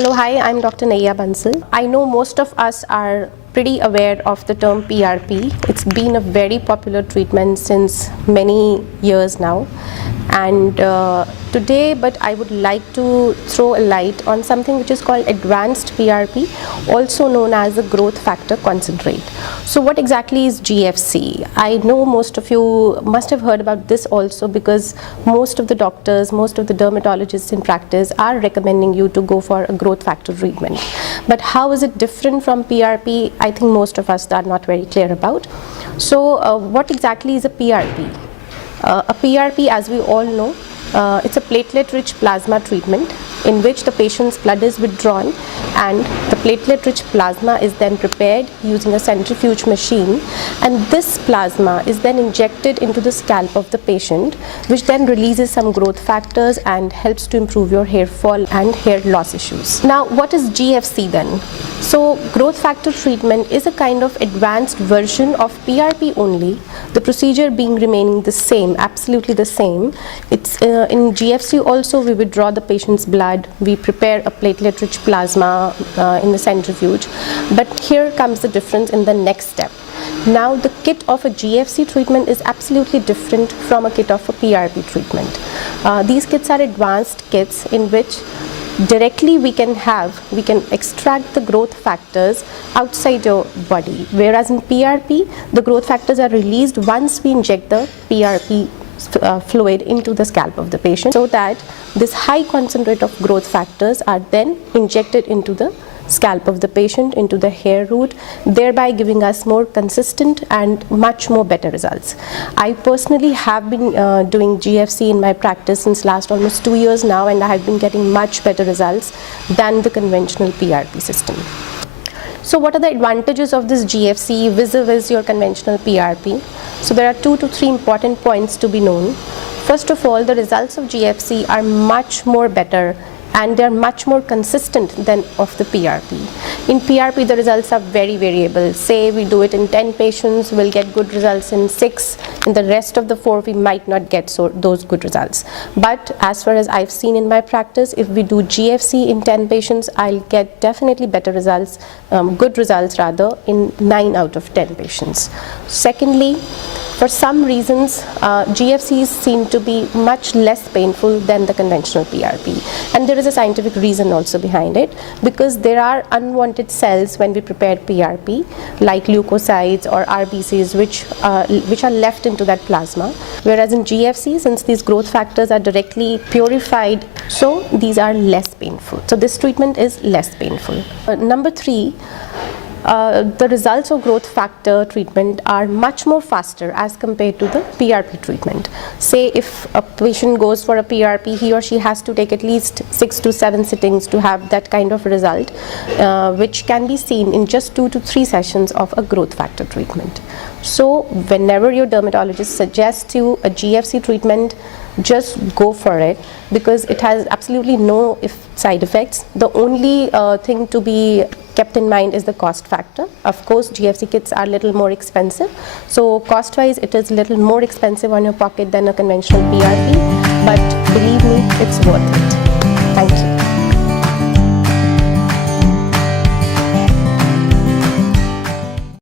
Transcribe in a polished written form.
Hello, hi, I'm Dr. Naiya Bansal. I know most of us are pretty aware of the term PRP. It's been a very popular treatment since many years now. And today, I would like to throw a light on something which is called advanced PRP, also known as a growth factor concentrate. So what exactly is GFC? I know most of you must have heard about this also, because most of the doctors, most of the dermatologists in practice are recommending you to go for a growth factor treatment. But how is it different from PRP? I think most of us are not very clear about. So what exactly is a PRP? A PRP, as we all know, it's a platelet-rich plasma treatment in which the patient's blood is withdrawn and the platelet-rich plasma is then prepared using a centrifuge machine, and this plasma is then injected into the scalp of the patient, which then releases some growth factors and helps to improve your hair fall and hair loss issues. Now, what is GFC then? So, growth factor treatment is a kind of advanced version of PRP only, the procedure being remaining the same, absolutely the same. It's in GFC also we withdraw the patient's blood, we prepare a platelet-rich plasma in the centrifuge, but here comes the difference in the next step. Now the kit of a GFC treatment is absolutely different from a kit of a PRP treatment. These kits are advanced kits in which directly we can extract the growth factors outside your body, whereas in PRP the growth factors are released once we inject the PRP fluid into the scalp of the patient, so that this high concentrate of growth factors are then injected into the scalp of the patient, into the hair root, thereby giving us more consistent and much more better results. I personally have been doing GFC in my practice since last almost 2 years now, and I have been getting much better results than the conventional PRP system. So what are the advantages of this GFC vis-a-vis your conventional PRP? So there are 2 to 3 important points to be known. First of all, the results of GFC are much more better and they are much more consistent than of the PRP. In PRP, the results are very variable. Say we do it in 10 patients, we'll get good results in 6. In the rest of the 4, we might not get those good results. But as far as I've seen in my practice, if we do GFC in 10 patients, I'll get definitely better results, good results rather, in 9 out of 10 patients. Secondly, for some reasons, GFCs seem to be much less painful than the conventional PRP. And there is a scientific reason also behind it, because there are unwanted cells when we prepare PRP, like leukocytes or RBCs, which are left into that plasma. Whereas in GFC, since these growth factors are directly purified, so these are less painful. So this treatment is less painful. Number 3, the results of growth factor treatment are much more faster as compared to the PRP treatment. Say if a patient goes for a PRP, he or she has to take at least 6 to 7 sittings to have that kind of result, which can be seen in just 2 to 3 sessions of a growth factor treatment. So whenever your dermatologist suggests you a GFC treatment, just go for it, because it has absolutely no side effects. The only thing to be kept in mind is the cost factor. Of course, GFC kits are a little more expensive, so cost wise it is a little more expensive on your pocket than a conventional PRP, but believe me, it's worth it. Thank you.